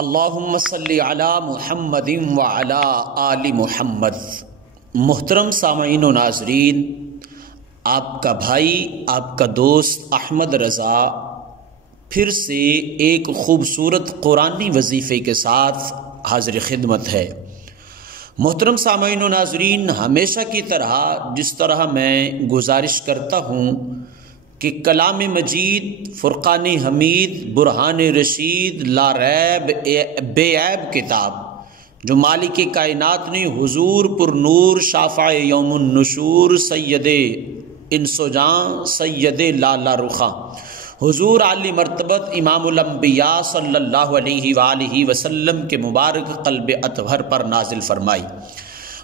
اللہم صلی علی محمد وعلی آل محمد۔ محترم سامعین و ناظرین، آپ کا بھائی، آپ کا دوست احمد رضا پھر سے ایک خوبصورت قرآنی وظیفے کے ساتھ حاضر خدمت ہے۔ محترم سامعین و ناظرین، ہمیشہ کی طرح جس طرح میں گزارش کرتا ہوں کہ کلام مجید، فرقان حمید، برہان رشید، لا ریب بے عیب کتاب جو مالک کائنات نے حضور پر نور شافع یوم النشور سید انس و جاں سید لالا رخاں حضور عالی مرتبت امام الانبیاء صلی اللہ علیہ وآلہ وسلم کے مبارک قلب اطہر پر نازل فرمائی۔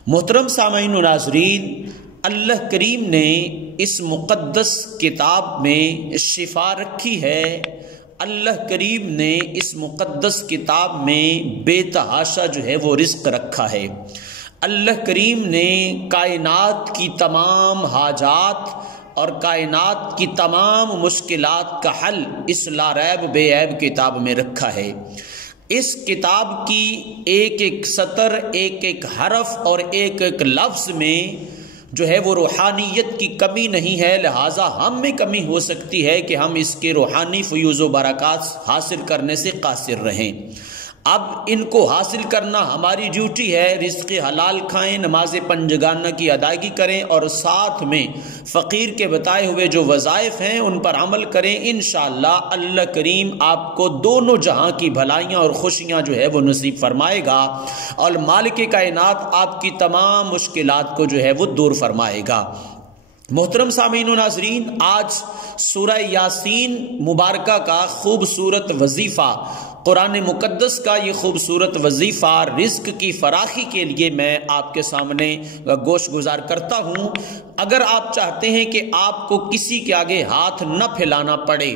محترم سامعین و ناظرین، اللہ کریم نے اس مقدس کتاب میں شفا رکھی ہے۔ اللہ کریم نے اس مقدس کتاب میں بے تحاشا جو ہے وہ رزق رکھا ہے۔ اللہ کریم نے کائنات کی تمام حاجات اور کائنات کی تمام مشکلات کا حل اس لا ریب بے عیب کتاب میں رکھا ہے۔ اس کتاب کی ایک ایک سطر، ایک ایک حرف اور ایک ایک لفظ میں جو ہے وہ روحانیت کی کمی نہیں ہے، لہٰذا ہم میں کمی ہو سکتی ہے کہ ہم اس کے روحانی فیوز و برکات حاصل کرنے سے قاصر رہیں۔ اب ان کو حاصل کرنا ہماری ڈیوٹی ہے۔ رزق حلال کھائیں، نماز پنجگانہ کی ادائیگی کریں اور ساتھ میں فقیر کے بتائے ہوئے جو وظائف ہیں ان پر عمل کریں۔ انشاءاللہ اللہ کریم آپ کو دونوں جہاں کی بھلائیاں اور خوشیاں جو ہے وہ نصیب فرمائے گا اور مالک کائنات آپ کی تمام مشکلات کو جو ہے وہ دور فرمائے گا۔ محترم سامعین و ناظرین، آج سورہ یاسین مبارکہ کا خوبصورت وظیفہ، قرآن مقدس کا یہ خوبصورت وظیفہ رزق کی فراخی کے لیے میں آپ کے سامنے گوش گزار کرتا ہوں۔ اگر آپ چاہتے ہیں کہ آپ کو کسی کے آگے ہاتھ نہ پھیلانا پڑے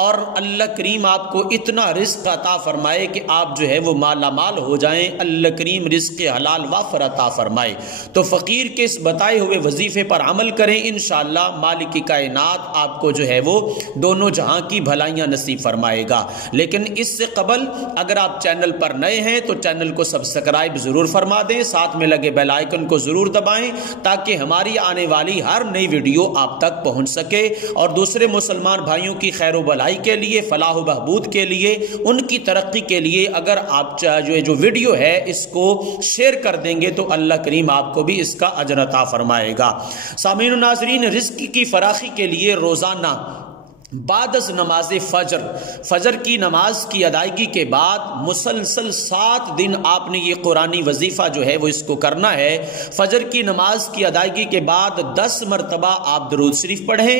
اور اللہ کریم آپ کو اتنا رزق عطا فرمائے کہ آپ جو ہے وہ مالا مال ہو جائیں، اللہ کریم رزق حلال وافر عطا فرمائے، تو فقیر کے اس بتائے ہوئے وظیفے پر عمل کریں۔ انشاءاللہ مالک کائنات آپ کو جو ہے وہ دونوں جہاں کی بھلائیاں نصیب فرمائے گا۔ لیکن اس سے قبل اگر آپ چینل پر نئے ہیں تو چینل کو سبسکرائب ضرور فرما دیں، ساتھ میں لگے بیل آئیکن کو ضرور دبائیں تاکہ ہماری آنے والی ہر نئی ویڈیو آپ تک پہنچ سکے اور دوسرے مسلمان بھائیوں کی خیر و بھلائی کے لیے، فلاح و بہبود کے لیے، ان کی ترقی کے لیے اگر آپ جو ویڈیو ہے اس کو شیئر کر دیں گے تو اللہ کریم آپ کو بھی اس کا اجر عطا فرمائے گا۔ سامعین و ناظرین، رزق کی فراخی کے لیے روزانہ بعد از نماز فجر کی نماز کی ادائیگی کے بعد مسلسل 7 دن آپ نے یہ قرآنی وظیفہ جو ہے وہ اس کو کرنا ہے۔ فجر کی نماز کی ادائیگی کے بعد 10 مرتبہ آپ درود شریف پڑھیں۔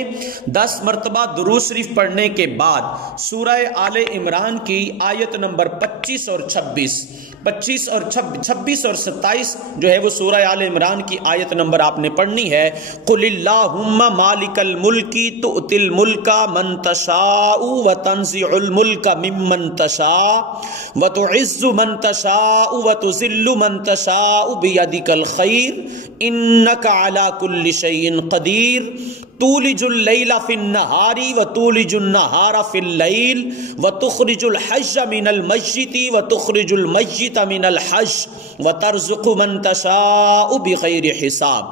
10 مرتبہ درود شریف پڑھنے کے بعد سورہ آل عمران کی آیت نمبر 25 اور 26 اور 27 جو ہے وہ سورہ آل عمران کی آیت نمبر آپ نے پڑھنی ہے۔ قل اللہم مالک الملک تؤتی الملک من تشاء وتنزع الملک ممن تشاء وتعز من تشاء وتذل من تشاء بیدک الخیر انک علی کل شیء قدیر تولج اللیل فی النہار وتولج النہار فی اللیل وتخرج الحج من المیت وتخرج المیت من الحج وترزق من تشاء بغیر حساب۔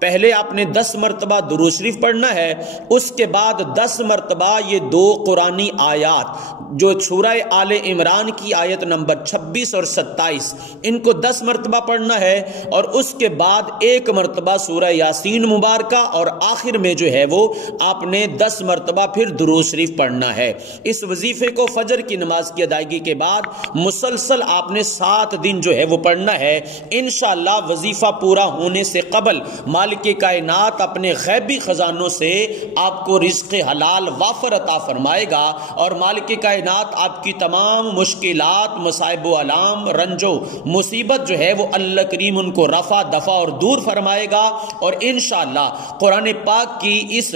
پہلے آپ نے 10 مرتبہ درود شریف پڑھنا ہے، اس کے بعد 10 مرتبہ یہ 2 قرآنی آیات جو سورہ آل عمران کی آیت نمبر 26 اور 27 ان کو 10 مرتبہ پڑھنا ہے اور اس کے بعد 1 مرتبہ سورہ یاسین مبارکہ اور آخر میں جو ہے وہ آپ نے 10 مرتبہ پھر درود شریف پڑھنا ہے۔ اس وظیفے کو فجر کی نماز کی ادائیگی کے بعد مسلسل آپ نے 7 دن جو ہے وہ پڑھنا ہے۔ انشاءاللہ وظیفہ پورا ہونے سے قبل مالک کائنات اپنے غیبی خزانوں سے آپ کو رزق حلال وافر عطا فرمائے گا اور مالک کائنات آپ کی تمام مشکلات، مصائب و علام، رنج و مصیبت جو ہے وہ اللہ کریم ان کو رفع دفع اور دور فرمائے گا اور انشاءاللہ قرآن پاک کی اس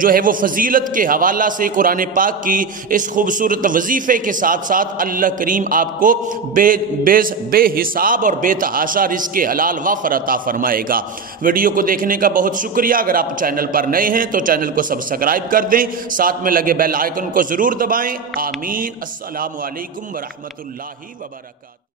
جو ہے وہ فضیلت کے حوالہ سے قرآن پاک کی اس خوبصورت وظیفے کے ساتھ ساتھ اللہ کریم آپ کو بے حساب اور بے تحاشا رزق حلال وافر عطا فرمائے گا۔ ویڈیو کو دیکھنے کا بہت شکریہ. اگر آپ چینل پر نئے ہیں تو چینل کو سبسکرائب کر دیں, ساتھ میں لگے بیل آئیکن کو ضرور دبائیں. آمین. السلام علیکم ورحمۃ اللہ وبرکاتہ.